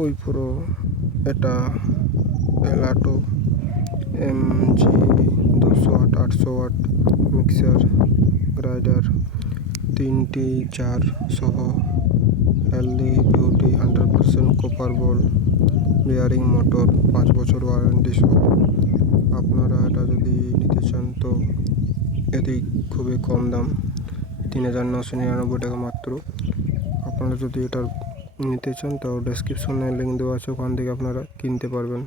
উইপ্রো, এটা Elato MG 200 watt 800 watt mixer grinder, 3টি jar সহ healthy beauty 100% copper ball, bearing motor, 5 বছর warranty সহ। আপনারা এটা যদি নিতে চান তো এটি খুবই কম দাম, 3,999 টাকা মাত্র। আপনারা যদি এটা নিতে চান তো ডেসক্রিপশনে লিঙ্ক দেওয়া আছে, ওখান থেকে আপনারা কিনতে পারবেন।